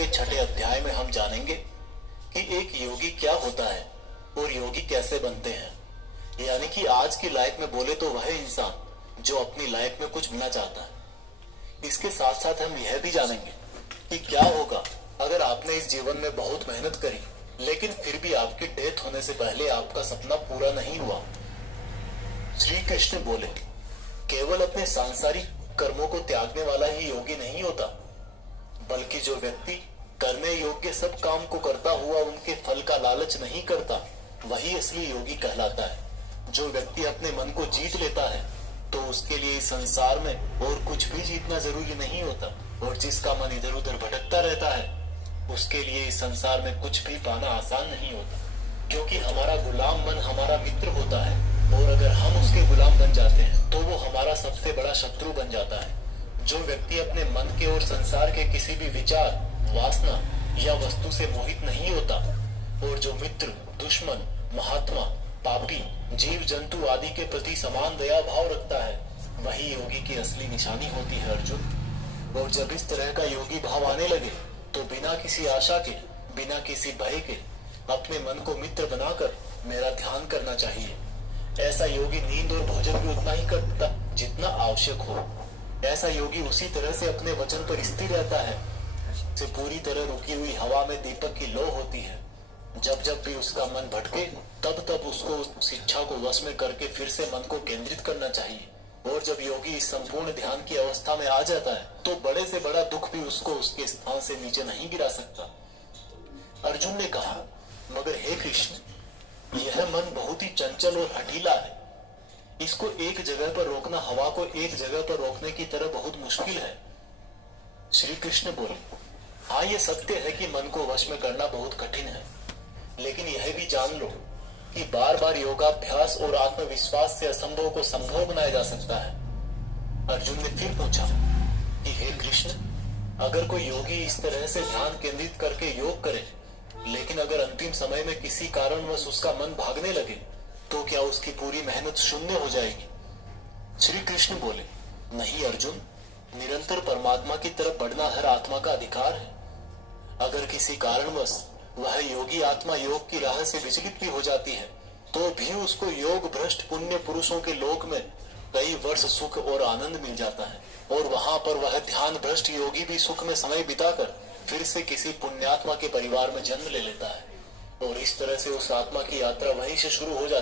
के 6ठे अध्याय में हम जानेंगे कि एक योगी क्या होता है और योगी कैसे बनते हैं। यानी कि आज की लाइफ में बोले तो वह इंसान जो अपनी लाइफ में कुछ बनना चाहता है। इसके साथ साथ हम यह भी जानेंगे कि क्या होगा अगर आपने इस जीवन में बहुत मेहनत करी लेकिन फिर भी आपकी डेथ होने से पहले आपका सपना पूरा नहीं हुआ। श्री कृष्ण बोले, केवल अपने सांसारिक कर्मों को त्यागने वाला ही योगी नहीं होता, बल्कि जो व्यक्ति करने योग्य सब काम को करता हुआ उनके फल का लालच नहीं करता, वही असली योगी कहलाता है। जो व्यक्ति अपने मन को जीत लेता है तो उसके लिए इस संसार में और कुछ भी जीतना जरूरी नहीं होता, और जिसका मन इधर उधर भटकता रहता है उसके लिए इस संसार में कुछ भी पाना आसान नहीं होता, क्योंकि हमारा गुलाम मन हमारा मित्र होता है, और अगर हम उसके गुलाम बन जाते हैं तो वो हमारा सबसे बड़ा शत्रु बन जाता है। जो व्यक्ति अपने मन के और संसार के किसी भी विचार, वासना या वस्तु से मोहित नहीं होता, और जो मित्र, दुश्मन, महात्मा, पापी, जीव जंतु आदि के प्रति समान दया भाव रखता है, वही योगी की असली निशानी होती है अर्जुन। और जब इस तरह का योगी भाव आने लगे तो बिना किसी आशा के, बिना किसी भय के अपने मन को मित्र बनाकर मेरा ध्यान करना चाहिए। ऐसा योगी नींद और भोजन भी उतना ही करता जितना आवश्यक हो। ऐसा योगी उसी तरह से अपने वचन पर स्थिर रहता है से पूरी तरह रुकी हुई हवा में दीपक की लौ होती है। जब जब भी उसका मन भटके तब तब उसको उस इच्छा को वश में करके फिर से मन को केंद्रित करना चाहिए। और जब योगी इस संपूर्ण ध्यान की अवस्था में आ जाता है तो बड़े से बड़ा दुख भी उसको उसके स्थान से नीचे नहीं गिरा सकता। अर्जुन ने कहा, मगर हे कृष्ण, यह मन बहुत ही चंचल और हठीला है। इसको एक जगह पर रोकना हवा को एक जगह पर रोकने की तरह बहुत मुश्किल है। श्री कृष्ण बोले, हाँ, ये सत्य है कि मन को वश में करना बहुत कठिन है, लेकिन यह भी जान लो कि बार बार योगाभ्यास और आत्मविश्वास से असंभव को संभव बनाया जा सकता है। अर्जुन ने फिर पूछा कि हे कृष्ण, अगर कोई योगी इस तरह से ध्यान केंद्रित करके योग करे, लेकिन अगर अंतिम समय में किसी कारणवश उसका मन भागने लगे तो क्या उसकी पूरी मेहनत शून्य हो जाएगी? श्री कृष्ण बोले, नहीं अर्जुन, निरंतर परमात्मा की तरफ बढ़ना हर आत्मा का अधिकार है। अगर किसी कारणवश वह योगी आत्मा योग की राह से विचलित भी हो जाती है तो भी उसको योग भ्रष्ट पुण्य पुरुषों के लोक में कई वर्ष सुख और आनंद मिल जाता है, और वहां पर वह ध्यान भ्रष्ट योगी भी सुख में समय बिताकर फिर से किसी पुण्यात्मा के परिवार में जन्म ले लेता है, और इस तरह से उस आत्मा की यात्रा वहीं से शुरू हो जाती है।